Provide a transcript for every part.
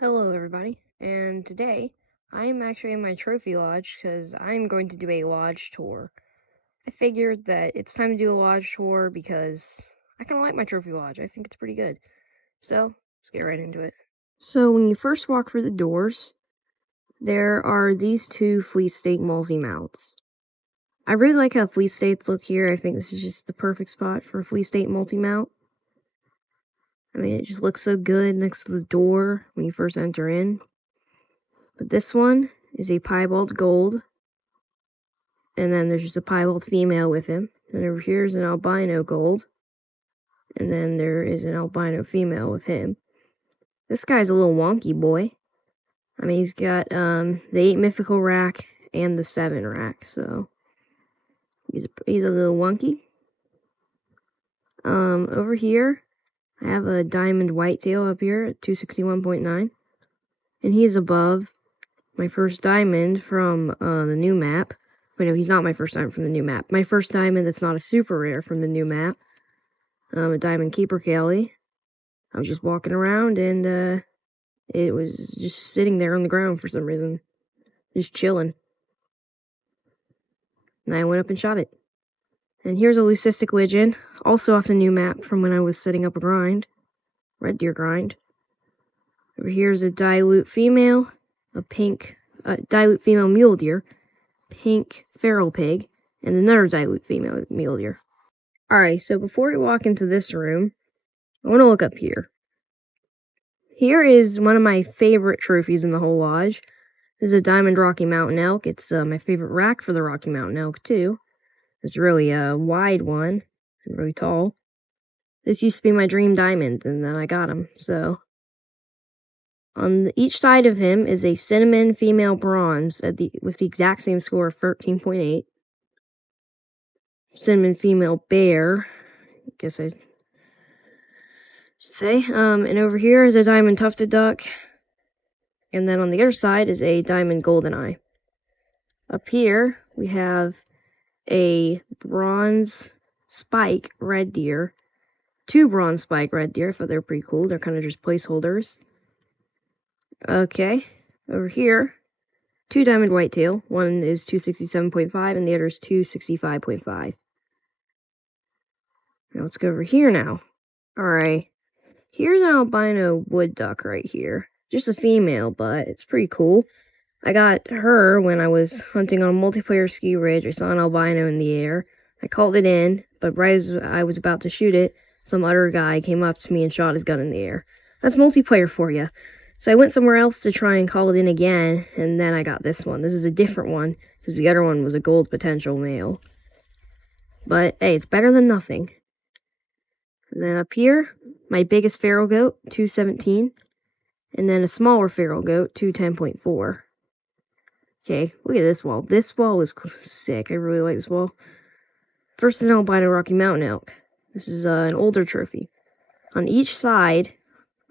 Hello everybody, and today I'm actually in my trophy lodge because I'm going to do a lodge tour. I figured that it's time to do a lodge tour because I kind of like my trophy lodge. I think it's pretty good. So, let's get right into it. So, when you first walk through the doors, there are these two Fleet State multi-mounts. I really like how Fleet States look here. I think this is just the perfect spot for a Fleet State multi-mount. I mean, it just looks so good next to the door when you first enter in. But this one is a piebald gold, and then there's just a piebald female with him. And over here is an albino gold, and then there is an albino female with him. This guy's a little wonky boy. I mean, he's got the 8 mythical rack and the 7 rack, so he's a little wonky. Over here, I have a diamond whitetail up here at 261.9, and he is above my first diamond from the new map. Wait, no, he's not my first diamond from the new map. My first diamond that's not a super rare from the new map. A diamond keeper Kelly. I was just walking around and it was just sitting there on the ground for some reason. Just chilling. And I went up and shot it. And here's a leucistic widgeon, also off the new map from when I was setting up a grind. Red deer grind. Over here's a dilute female, a pink dilute female mule deer, pink feral pig, and another dilute female mule deer. Alright, so before we walk into this room, I want to look up here. Here is one of my favorite trophies in the whole lodge. This is a diamond Rocky Mountain elk. It's my favorite rack for the Rocky Mountain elk, too. It's really a wide one, and really tall. This used to be my dream diamond, and then I got him, so. On each side of him is a cinnamon female bronze with the exact same score of 13.8. Cinnamon female bear, I guess I say. And over here is a diamond tufted duck. And then on the other side is a diamond goldeneye. Up here, we have a bronze spike red deer. 2 bronze spike red deer. I thought they were pretty cool. They're kind of just placeholders. Okay, over here, 2 diamond whitetail. One is 267.5 and the other is 265.5. Now let's go over here now. Alright, here's an albino wood duck right here. Just a female, but it's pretty cool. I got her when I was hunting on a multiplayer ski ridge. I saw an albino in the air. I called it in, but right as I was about to shoot it, some other guy came up to me and shot his gun in the air. That's multiplayer for you. So I went somewhere else to try and call it in again, and then I got this one. This is a different one, because the other one was a gold potential male. But, hey, it's better than nothing. And then up here, my biggest feral goat, 217. And then a smaller feral goat, 210.4. Okay, look at this wall. This wall is sick. I really like this wall. First is an albino Rocky Mountain elk. This is an older trophy. On each side,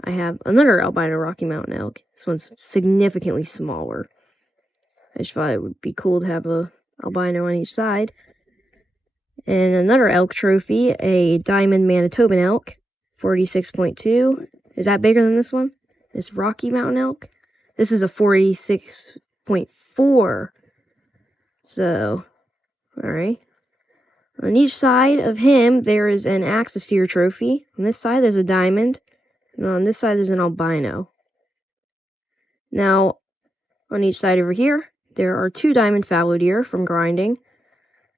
I have another albino Rocky Mountain elk. This one's significantly smaller. I just thought it would be cool to have a albino on each side. And another elk trophy, a diamond Manitoban elk, 46.2. Is that bigger than this one? This Rocky Mountain elk? This is a 46.4. So, alright. On each side of him, there is an axis deer trophy. On this side, there's a diamond. And on this side, there's an albino. Now, on each side over here, there are 2 diamond fallow deer from grinding,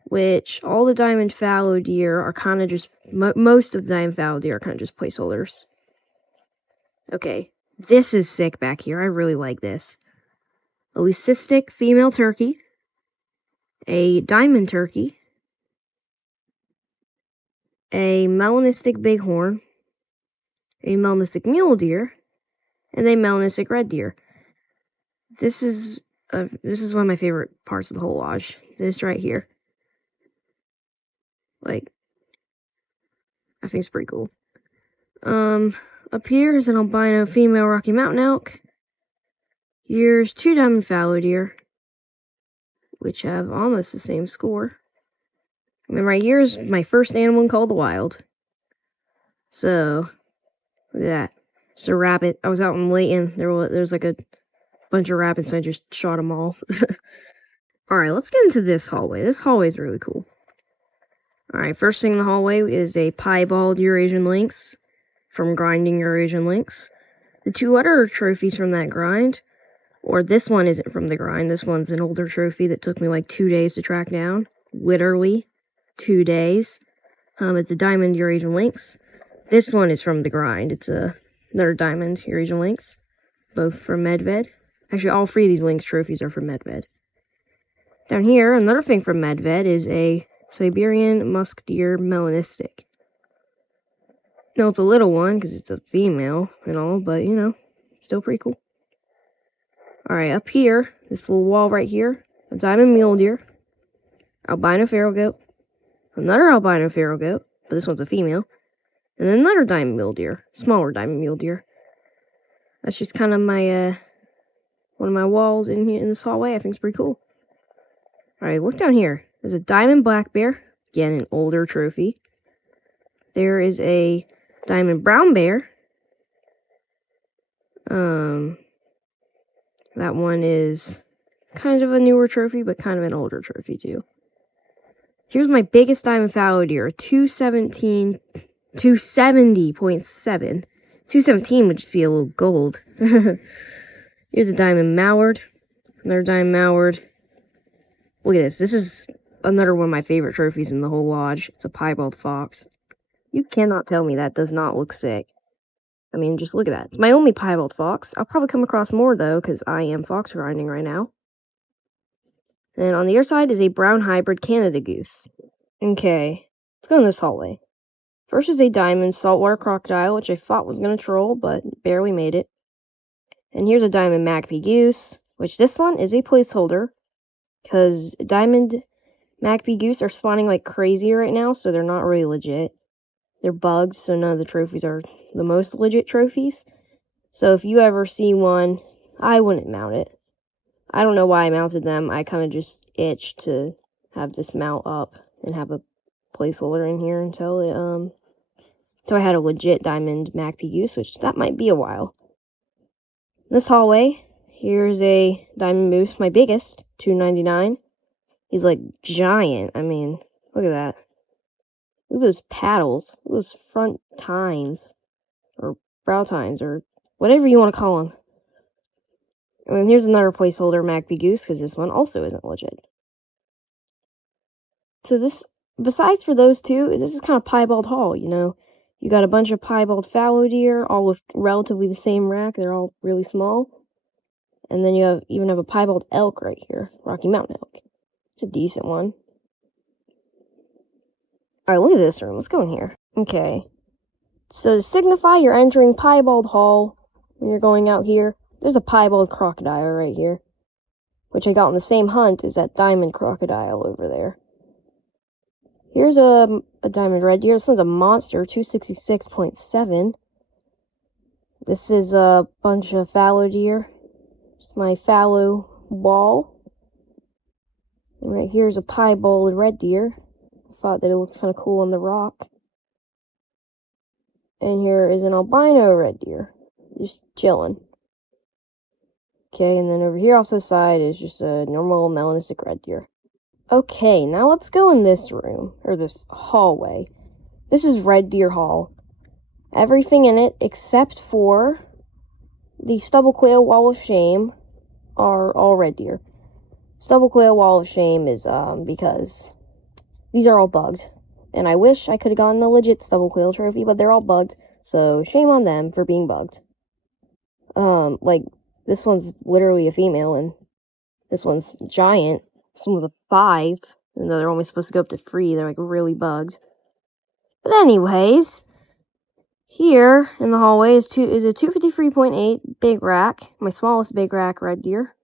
which all the diamond fallow deer are kind of just, most of the diamond fallow deer are kind of just placeholders. Okay, this is sick back here. I really like this. A leucistic female turkey, a diamond turkey, a melanistic bighorn, a melanistic mule deer, and a melanistic red deer. This is one of my favorite parts of the whole lodge. This right here. Like, I think it's pretty cool. Up here is an albino female Rocky Mountain elk. Here's 2 diamond fallow deer, which have almost the same score. And then right here is my first animal in Call of the Wild. So, look at that. Just a rabbit. I was out in Layton. There was like a bunch of rabbits, and I just shot them all. Alright, let's get into this hallway. This hallway is really cool. Alright, first thing in the hallway is a piebald Eurasian lynx from grinding Eurasian lynx. The 2 other trophies from that grind, or this one isn't from the grind, this one's an older trophy that took me like 2 days to track down. Literally 2 days. It's a diamond Eurasian lynx. This one is from the grind. It's another diamond Eurasian lynx, both from Medved. Actually, all 3 of these lynx trophies are from Medved. Down here, another thing from Medved is a Siberian musk deer melanistic. Now, it's a little one because it's a female and all, but, you know, still pretty cool. Alright, up here, this little wall right here, a diamond mule deer, albino feral goat, another albino feral goat, but this one's a female, and then another diamond mule deer, smaller diamond mule deer. That's just kind of my, one of my walls in here in this hallway. I think it's pretty cool. Alright, look down here. There's a diamond black bear, again, an older trophy. There is a diamond brown bear. That one is kind of a newer trophy, but kind of an older trophy too. Here's my biggest diamond fallow deer, a 270.7. 217 would just be a little gold. Here's a diamond mallard, another diamond mallard. Look at this. This is another one of my favorite trophies in the whole lodge. It's a piebald fox. You cannot tell me that does not look sick. I mean, just look at that. It's my only piebald fox. I'll probably come across more, though, because I am fox grinding right now. And on the other side is a brown hybrid Canada goose. Okay, let's go in this hallway. First is a diamond saltwater crocodile, which I thought was going to troll, but barely made it. And here's a diamond Magpie goose, which this one is a placeholder, because diamond Magpie goose are spawning like crazy right now, so they're not really legit. They're bugs, so none of the trophies are the most legit trophies. So if you ever see one, I wouldn't mount it. I don't know why I mounted them. I kind of just itched to have this mount up and have a placeholder in here until I had a legit diamond Magpie goose, which that might be a while. In this hallway, here's a diamond moose, my biggest, 299. He's like giant. I mean, look at that. Look at those paddles. Look at those front tines. Or brow tines, or whatever you want to call them. And here's another placeholder Magpie goose, because this one also isn't legit. So this, besides for those 2, this is kind of piebald hall, you know. You got a bunch of piebald fallow deer, all with relatively the same rack. They're all really small. And then you even have a piebald elk right here, Rocky Mountain elk. It's a decent one. Alright, look at this room. Let's go in here. Okay. So to signify you're entering Piebald Hall when you're going out here, there's a piebald crocodile right here, which I got on the same hunt as that diamond crocodile over there. Here's a diamond red deer. This one's a monster, 266.7. This is a bunch of fallow deer. It's my fallow wall. And right here is a piebald red deer. I thought that it looked kind of cool on the rock. And here is an albino red deer, just chilling. Okay, and then over here off to the side is just a normal melanistic red deer. Okay, now let's go in this room, or this hallway. This is Red Deer Hall. Everything in it, except for the Stubble Quail Wall of Shame, are all red deer. Stubble Quail Wall of Shame is, because these are all bugged. And I wish I could have gotten a legit Stubble Quail trophy, but they're all bugged, so shame on them for being bugged. Like, this one's literally a female, and this one's giant. This one was a 5, even though they're only supposed to go up to 3. They're, like, really bugged. But anyways, here in the hallway is a 253.8 big rack, my smallest big rack red deer.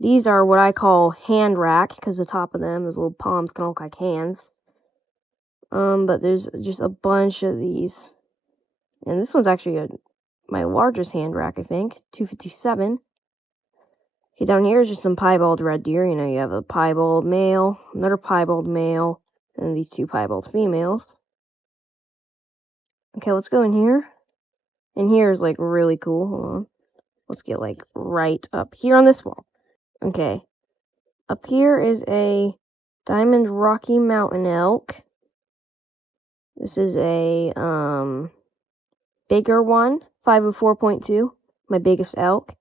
These are what I call hand rack, because the top of them, those little palms kind of look like hands. But there's just a bunch of these. And this one's actually my largest hand rack, I think, 257. Okay, down here is just some piebald red deer. You know, you have a piebald male, another piebald male, and these 2 piebald females. Okay, let's go in here. And here's like really cool. Hold on. Let's get like right up here on this wall. Okay. Up here is a Diamond Rocky Mountain elk. This is a bigger one, 504.2, my biggest elk.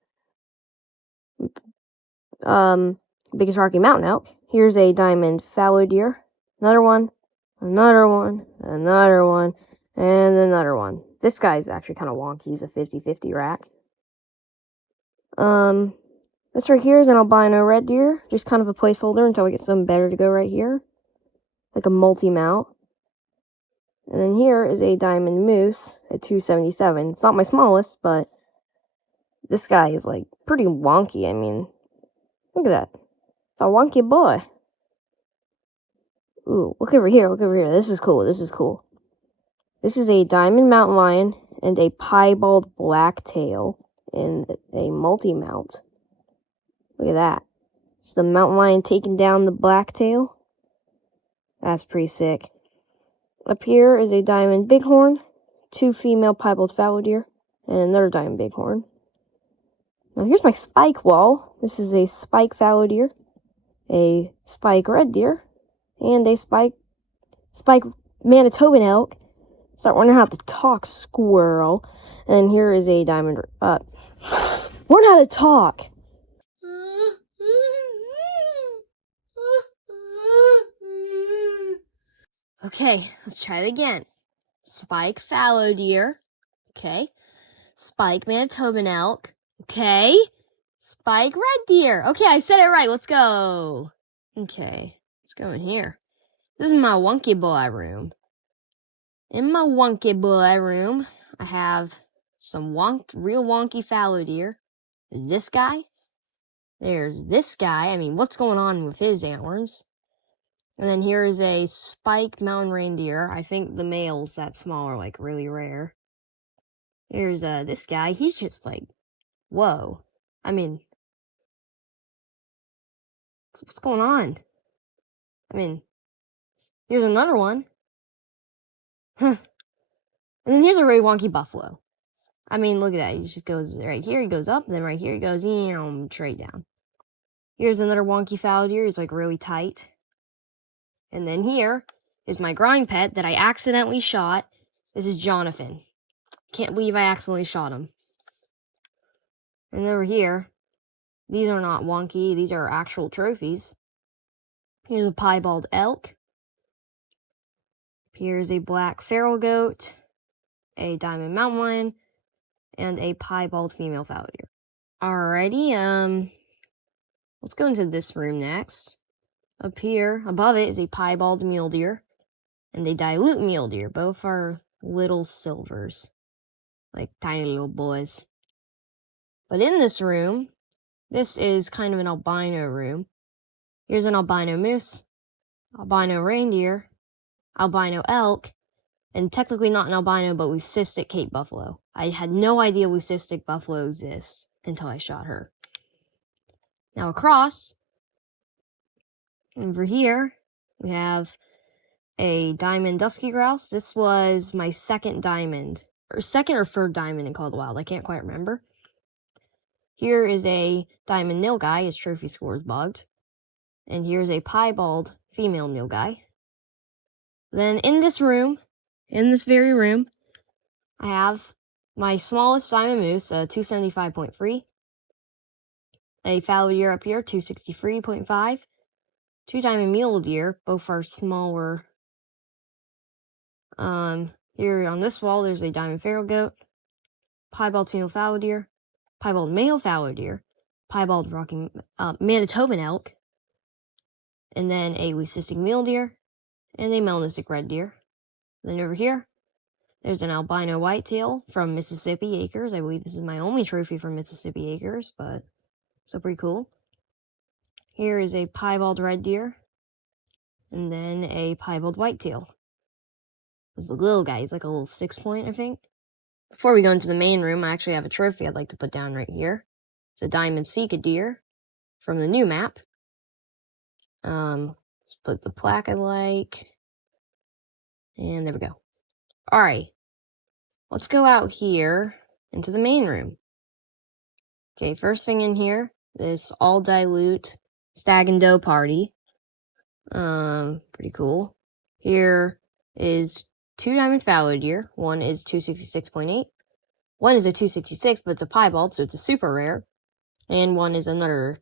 Biggest Rocky Mountain elk. Here's a diamond fallow deer. Another one, another one, another one, and another one. This guy's actually kind of wonky. He's a 50-50 rack. This right here is an albino red deer. Just kind of a placeholder until we get something better to go right here. Like a multi-mount. And then here is a diamond moose at 277. It's not my smallest, but this guy is like pretty wonky. I mean, look at that. It's a wonky boy. Ooh, look over here, look over here. This is cool, this is cool. This is a diamond mountain lion and a piebald blacktail in a multi-mount. Look at that. It's the mountain lion taking down the blacktail. That's pretty sick. Up here is a diamond bighorn, 2 female piebald fallow deer, and another diamond bighorn. Now here's my spike wall. This is a spike fallow deer, a spike red deer, and a spike Manitoban elk. Start learning how to talk, squirrel. And then here is a diamond. Learn how to talk. Okay, let's try it again. Spike fallow deer. Okay. Spike Manitoban elk. Okay. Spike red deer. Okay, I said it right. Let's go. Okay, let's go in here. This is my wonky boy room. In my wonky boy room, I have some real wonky fallow deer. There's this guy. There's this guy. I mean, what's going on with his antlers? And then here is a spike mountain reindeer. I think the males that small are like really rare. Here's this guy. He's just like, whoa. I mean, what's going on? I mean, here's another one. Huh. And then here's a really wonky buffalo. I mean, look at that. He just goes right here. He goes up. And then right here he goes straight down. Here's another wonky fallow deer. He's like really tight. And then here is my grind pet that I accidentally shot. This is Jonathan. Can't believe I accidentally shot him. And over here, these are not wonky. These are actual trophies. Here's a piebald elk. Here's a black feral goat, a diamond mountain lion, and a piebald female fallow deer. Alrighty, let's go into this room next. Up here, above it, is a piebald mule deer and a dilute mule deer. Both are little silvers, like tiny little boys. But in this room, this is kind of an albino room. Here's an albino moose, albino reindeer, albino elk, and technically not an albino, but leucistic Cape buffalo. I had no idea leucistic buffalo exists until I shot her. Now across, over here, we have a diamond dusky grouse. This was my second or third diamond in Call of the Wild. I can't quite remember. Here is a diamond nilgai. His trophy score is bugged. And here's a piebald female nilgai. Then in this very room, I have my smallest diamond moose, 275.3. A fallow deer up here, 263.5. 2 diamond mule deer, both are smaller. Here on this wall, there's a diamond feral goat, piebald female fallow deer, piebald male fallow deer, piebald Rocky Manitoban elk, and then a leucistic mule deer, and a melanistic red deer. Then over here, there's an albino whitetail from Mississippi Acres. I believe this is my only trophy from Mississippi Acres, but still pretty cool. Here is a piebald red deer, and then a piebald whitetail. There's a little guy. He's like a little 6-point, I think. Before we go into the main room, I actually have a trophy I'd like to put down right here. It's a diamond Sika deer from the new map. Let's put the plaque I like. And there we go. Alright. Let's go out here into the main room. Okay, first thing in here, this all dilute Stag and Doe party. Pretty cool. Here is 2 diamond fallow deer. One is 266.8. One is a 266, but it's a piebald, so it's a super rare. And one is another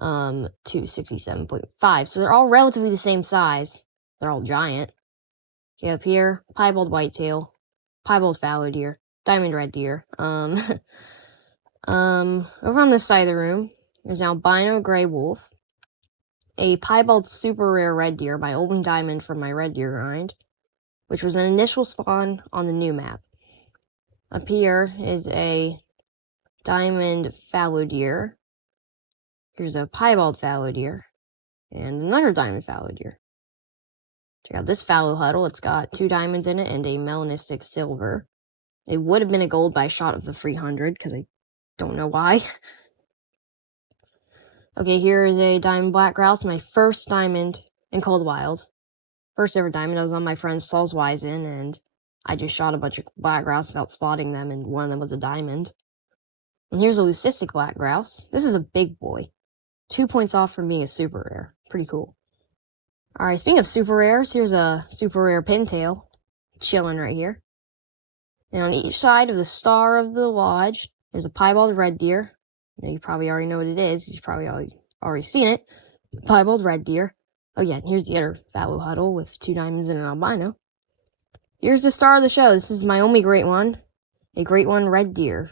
267.5. So they're all relatively the same size. They're all giant. Okay, up here, piebald whitetail, piebald fallow deer, diamond red deer. Over on this side of the room, there's an albino gray wolf, a piebald super rare red deer, my only diamond from my red deer grind, which was an initial spawn on the new map. Up here is a diamond fallow deer. Here's a piebald fallow deer, and another diamond fallow deer. Check out this fallow huddle. It's got 2 diamonds in it and a melanistic silver. It would have been a gold, but I shot of the 300 because I don't know why. Okay, here is a diamond black grouse, my first diamond in Cold Wild. First ever diamond. I was on my friend Saul's Wizen, and I just shot a bunch of black grouse without spotting them, and one of them was a diamond. And here's a leucistic black grouse. This is a big boy. 2 points off from being a super rare. Pretty cool. Alright, speaking of super rares, here's a super rare pintail chilling right here. And on each side of the star of the lodge, there's a piebald red deer. You probably already know what it is. You've probably already seen it. Piebald red deer. Oh yeah, and here's the other fallow huddle with 2 diamonds and an albino. Here's the star of the show. This is my only great one. A great one red deer.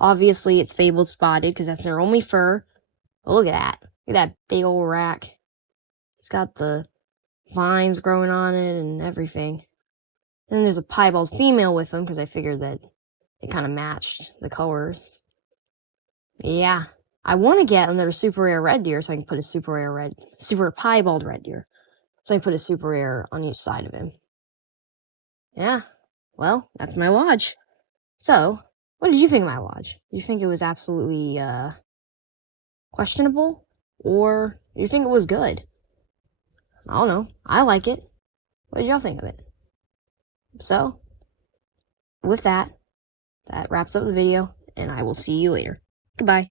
Obviously, it's fabled spotted because that's their only fur. Oh, look at that. Look at that big old rack. It's got the vines growing on it and everything. Then there's a piebald female with them because I figured that it kind of matched the colors. Yeah. I want to get another super rare red deer so I can put a super piebald red deer. So I can put a super rare on each side of him. Yeah. Well, that's my lodge. So, what did you think of my lodge? Do you think it was absolutely, questionable? Or do you think it was good? I don't know. I like it. What did y'all think of it? So, with that, that wraps up the video, and I will see you later. Goodbye.